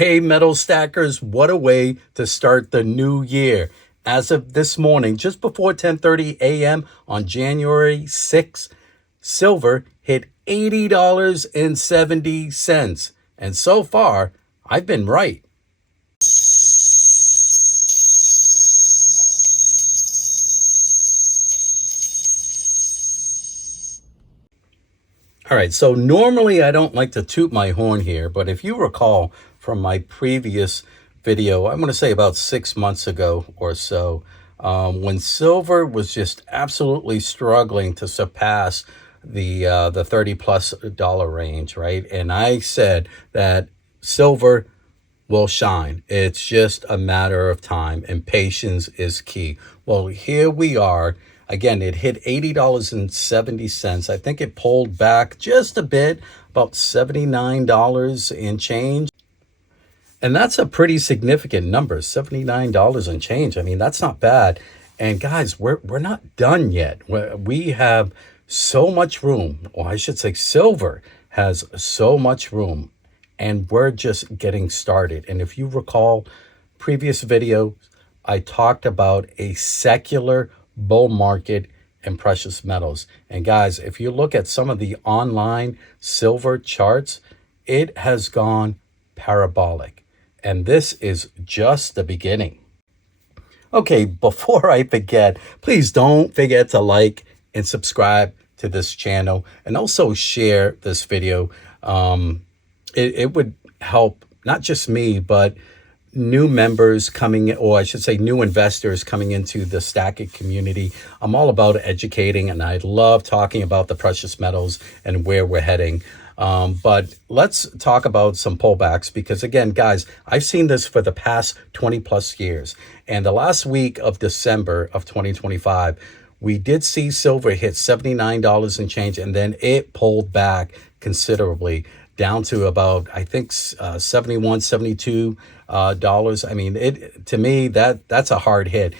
Hey, metal stackers, what a way to start the new year. As of this morning, just before 10:30 a.m. on January 6th, silver hit $80.70. And so far, I've been right. All right, so normally I don't like to toot my horn here, but if you recall from my previous video, I'm going to say about 6 months ago or so, when silver was just absolutely struggling to surpass the 30 plus dollar range, right? And I said that silver will shine. It's just a matter of time, and patience is key. Well, here we are. Again, it hit $80.70. I think it pulled back just a bit, about $79 and change. And that's a pretty significant number, $79 and change. I mean, that's not bad. And guys, we're not done yet. We have so much room, or I should say silver has so much room, and we're just getting started. And if you recall previous video, I talked about a secular bull market in precious metals. And guys, if you look at some of the online silver charts, it has gone parabolic. And this is just the beginning. Okay, before I forget, please don't forget to like and subscribe to this channel, and also share this video. It would help not just me, but new members coming, or I should say new investors coming into the stacking community. I'm all about educating, and I love talking about the precious metals and where we're heading. But let's talk about some pullbacks, because again, guys, I've seen this for the past 20 plus years. And the last week of December of 2025, we did see silver hit $79 and change, and then it pulled back considerably down to about, I think, $71, $72 dollars. I mean, to me, that's a hard hit.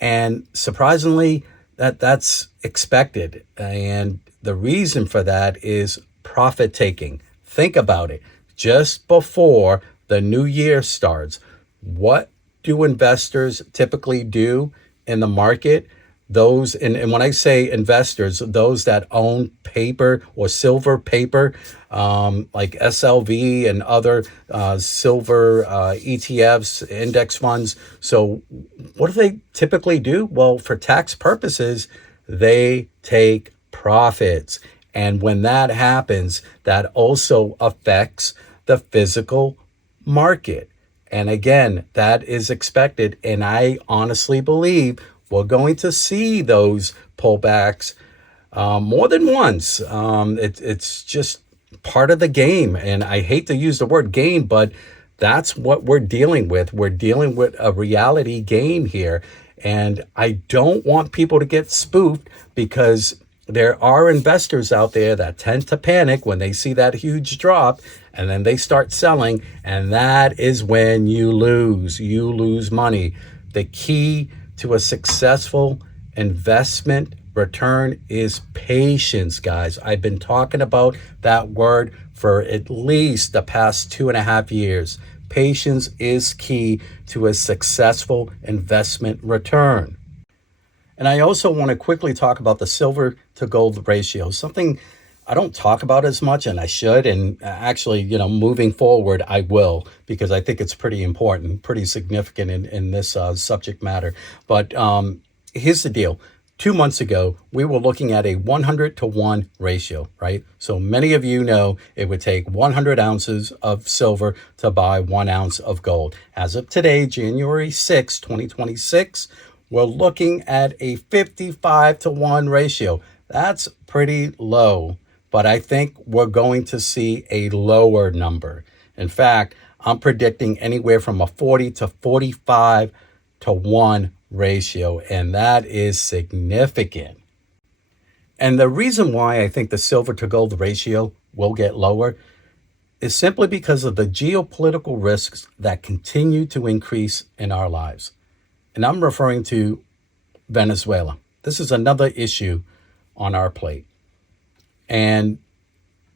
And surprisingly, that's expected. And the reason for that is profit taking. Think about it. Just before the new year starts, what do investors typically do in the market? Those, and when I say investors, those that own paper or silver paper, like SLV and other silver ETFs, index funds. So what do they typically do? Well, for tax purposes, they take profits. And when that happens, that also affects the physical market. And again, that is expected. And I honestly believe we're going to see those pullbacks more than once. It's just part of the game. And I hate to use the word game, but that's what we're dealing with. We're dealing with a reality game here. And I don't want people to get spoofed, because there are investors out there that tend to panic when they see that huge drop, and then they start selling. And that is when you lose money. The key to a successful investment return is patience, guys. I've been talking about that word for at least the past 2.5 years. Patience is key to a successful investment return. And I also want to quickly talk about the silver to gold ratio, something I don't talk about as much, and I should. And actually, moving forward, I will, because I think it's pretty important, pretty significant in this subject matter. But here's the deal. 2 months ago, we were looking at a 100-to-1 ratio, right? So many of you know it would take 100 ounces of silver to buy 1 ounce of gold. As of today, January 6, 2026, we're looking at a 55-to-1 ratio. That's pretty low, but I think we're going to see a lower number. In fact, I'm predicting anywhere from a 40 to 45-to-1 ratio, and that is significant. And the reason why I think the silver to gold ratio will get lower is simply because of the geopolitical risks that continue to increase in our lives. And I'm referring to Venezuela. This is another issue on our plate. And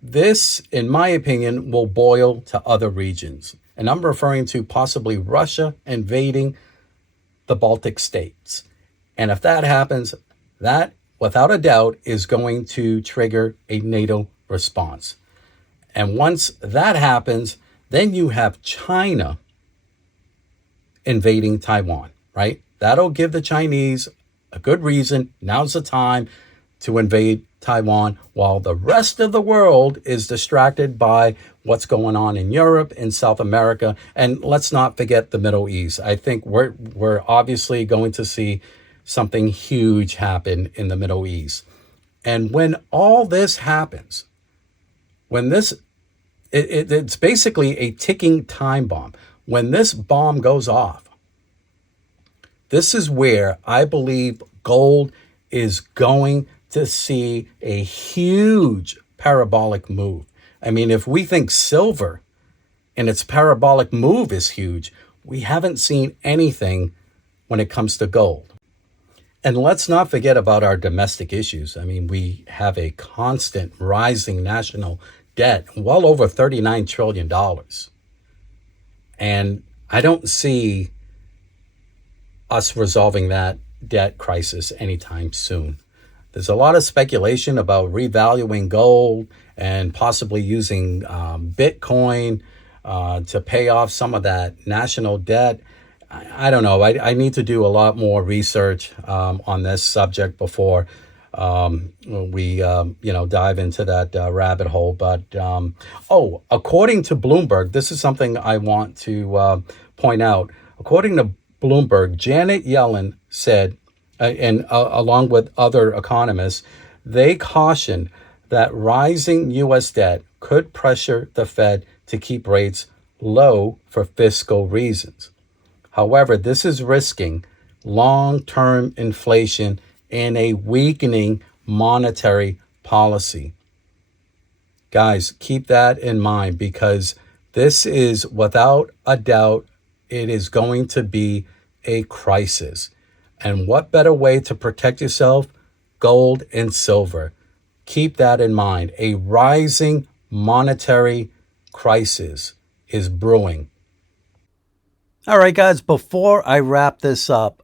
This, in my opinion, will boil to other regions. And I'm referring to possibly Russia invading the Baltic states. And if that happens, that, without a doubt, is going to trigger a NATO response. And once that happens, then you have China invading Taiwan, right? That'll give the Chinese a good reason. Now's the time to invade Taiwan while the rest of the world is distracted by what's going on in Europe and South America. And let's not forget the Middle East. I think we're obviously going to see something huge happen in the Middle East. And when all this happens, when this, it's basically a ticking time bomb. When this bomb goes off, this is where I believe gold is going to see a huge parabolic move. I mean, if we think silver and its parabolic move is huge, we haven't seen anything when it comes to gold. And let's not forget about our domestic issues. I mean, we have a constant rising national debt, well over $39 trillion. And I don't see us resolving that debt crisis anytime soon. There's a lot of speculation about revaluing gold and possibly using Bitcoin to pay off some of that national debt. I don't know. I need to do a lot more research on this subject before we dive into that rabbit hole. But according to Bloomberg, this is something I want to point out. According to Bloomberg, Janet Yellen said, and along with other economists, they cautioned that rising U.S. debt could pressure the Fed to keep rates low for fiscal reasons. However, this is risking long-term inflation and a weakening monetary policy. Guys, keep that in mind, because this is, without a doubt, it is going to be a crisis. And what better way to protect yourself? Gold and silver. Keep that in mind. A rising monetary crisis is brewing. All right, guys, before I wrap this up,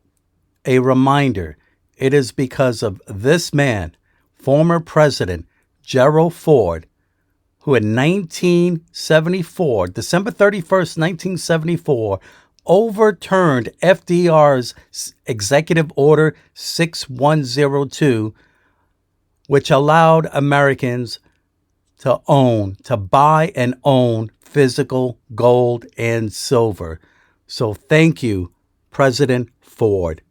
a reminder. It is because of this man, former President Gerald Ford, who in 1974, December 31st, 1974, overturned FDR's Executive Order 6102, which allowed Americans to buy and own physical gold and silver. So thank you, President Ford.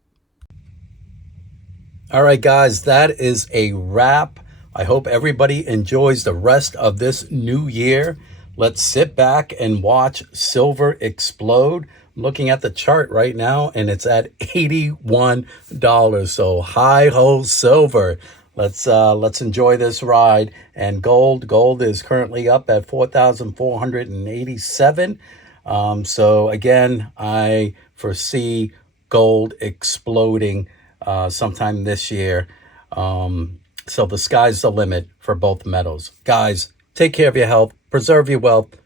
All right, guys, that is a wrap. I hope everybody enjoys the rest of this new year. Let's sit back and watch silver explode. I'm looking at the chart right now, and it's at $81. So hi ho, silver. Let's enjoy this ride. And gold is currently up at 4,487. So again, I foresee gold exploding sometime this year. So the sky's the limit for both metals. Guys, take care of your health, preserve your wealth.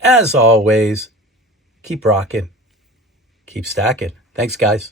As always, keep rocking, keep stacking. Thanks, guys.